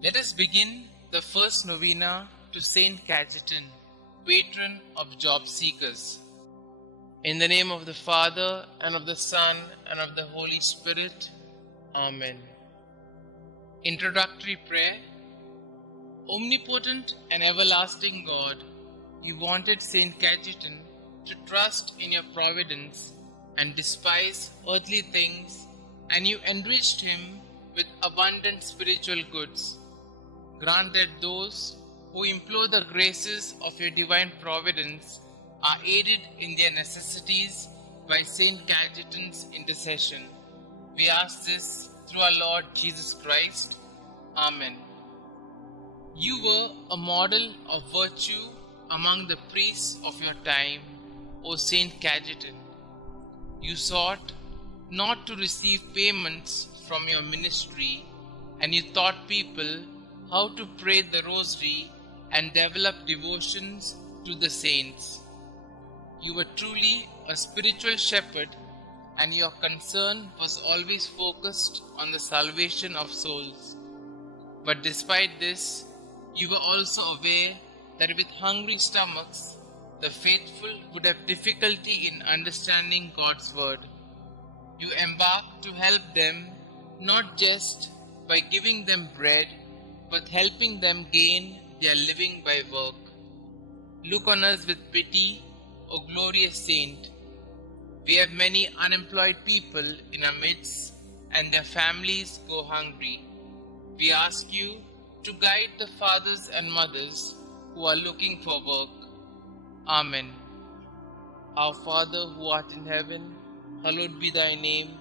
Let us begin the first novena to Saint Cajetan, patron of job seekers. In the name of the Father, and of the Son, and of the Holy Spirit. Amen. Introductory Prayer. Omnipotent and everlasting God, you wanted Saint Cajetan to trust in your providence and despise earthly things, and you enriched him with abundant spiritual goods. Grant that those who implore the graces of your divine providence are aided in their necessities by Saint Cajetan's intercession. We ask this through our Lord Jesus Christ. Amen. You were a model of virtue among the priests of your time, O Saint Cajetan. You sought not to receive payments from your ministry, and you taught people how to pray the rosary and develop devotions to the saints. You were truly a spiritual shepherd, and your concern was always focused on the salvation of souls. But despite this, you were also aware that with hungry stomachs, the faithful would have difficulty in understanding God's word. You embarked to help them not just by giving them bread, but helping them gain their living by work. Look on us with pity, O glorious saint. We have many unemployed people in our midst, and their families go hungry. We ask you to guide the fathers and mothers who are looking for work. Amen. Our Father who art in heaven, hallowed be thy name.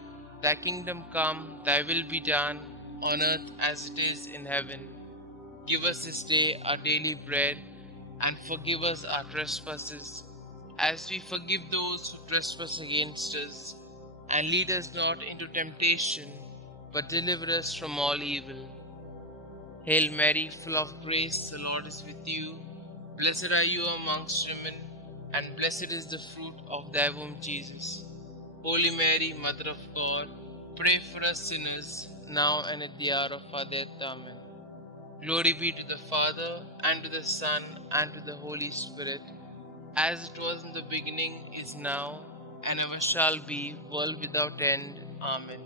Thy kingdom come, thy will be done, on earth as it is in heaven. Give us this day our daily bread, and forgive us our trespasses, as we forgive those who trespass against us. And lead us not into temptation, but deliver us from all evil. Hail Mary, full of grace, the Lord is with you. Blessed are you amongst women, and blessed is the fruit of thy womb, Jesus. Holy Mary, Mother of God, pray for us sinners, now and at the hour of our death. Amen. Glory be to the Father, and to the Son, and to the Holy Spirit, as it was in the beginning, is now, and ever shall be, world without end. Amen.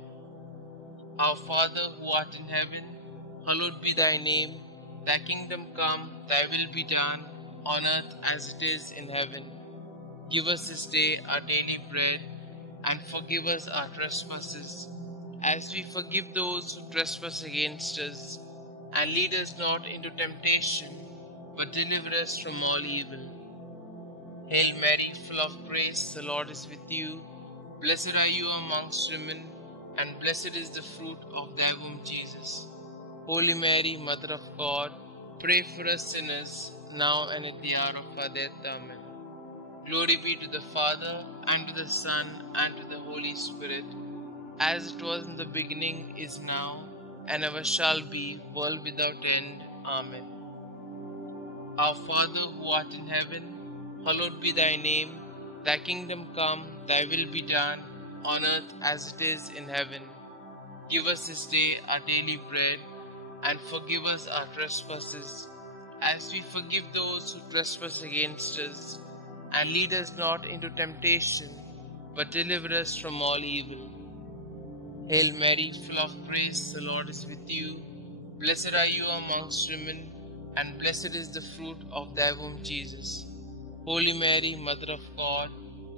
Our Father who art in heaven, hallowed be thy name. Thy kingdom come, thy will be done, on earth as it is in heaven. Give us this day our daily bread, and forgive us our trespasses, as we forgive those who trespass against us. And lead us not into temptation, but deliver us from all evil. Hail Mary, full of grace, the Lord is with you. Blessed are you amongst women, and blessed is the fruit of thy womb, Jesus. Holy Mary, Mother of God, pray for us sinners, now and at the hour of our death. Amen. Glory be to the Father, and to the Son, and to the Holy Spirit, as it was in the beginning, is now, and ever shall be, world without end. Amen. Our Father who art in heaven, hallowed be thy name. Thy kingdom come, thy will be done, on earth as it is in heaven. Give us this day our daily bread, and forgive us our trespasses, as we forgive those who trespass against us. And lead us not into temptation, but deliver us from all evil. Hail Mary, full of grace, the Lord is with you. Blessed are you amongst women, and blessed is the fruit of thy womb, Jesus. Holy Mary, Mother of God,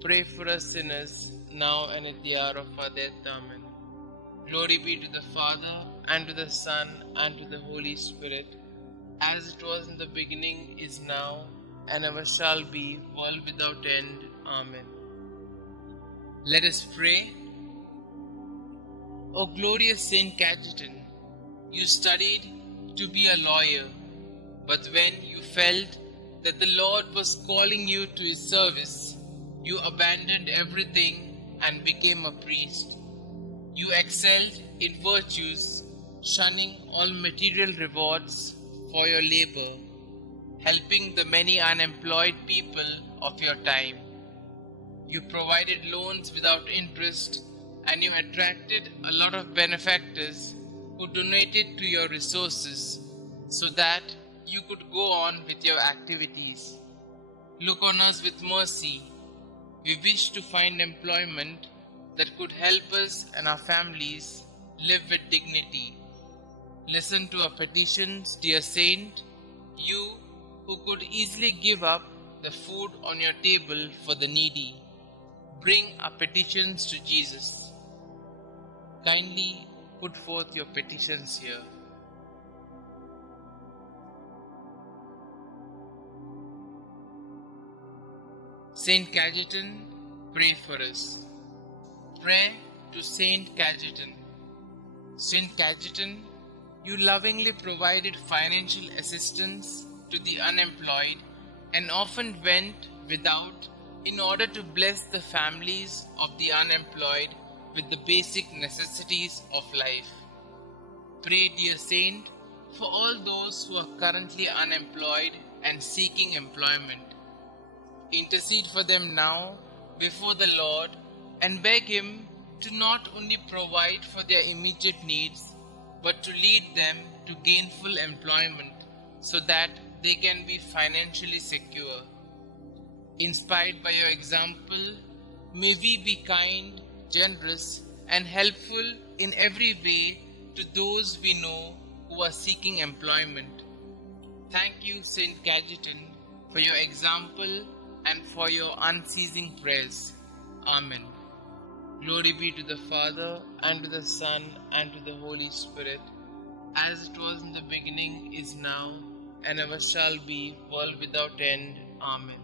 pray for us sinners, now and at the hour of our death. Amen. Glory be to the Father, and to the Son, and to the Holy Spirit, as it was in the beginning, is now, and ever shall be, world without end. Amen. Let us pray. O glorious Saint Cajetan, you studied to be a lawyer, but when you felt that the Lord was calling you to his service, you abandoned everything and became a priest. You excelled in virtues, shunning all material rewards for your labor, helping the many unemployed people of your time. You provided loans without interest, and you attracted a lot of benefactors who donated to your resources, so that you could go on with your activities. Look on us with mercy. We wish to find employment that could help us and our families live with dignity. Listen to our petitions, dear Saint, you who could easily give up the food on your table for the needy. Bring our petitions to Jesus. Kindly put forth your petitions here. Saint Cajetan, pray for us. Prayer to Saint Cajetan. Saint Cajetan, you lovingly provided financial assistance to the unemployed and often went without in order to bless the families of the unemployed with the basic necessities of life. Pray, dear Saint, for all those who are currently unemployed and seeking employment. Intercede for them now before the Lord and beg Him to not only provide for their immediate needs, but to lead them to gainful employment so that they can be financially secure. Inspired by your example, may we be kind, generous, and helpful in every way to those we know who are seeking employment. Thank you, Saint Cajetan, for your example and for your unceasing prayers. Amen. Glory be to the Father, and to the Son, and to the Holy Spirit, as it was in the beginning, is now, and ever shall be, world without end. Amen.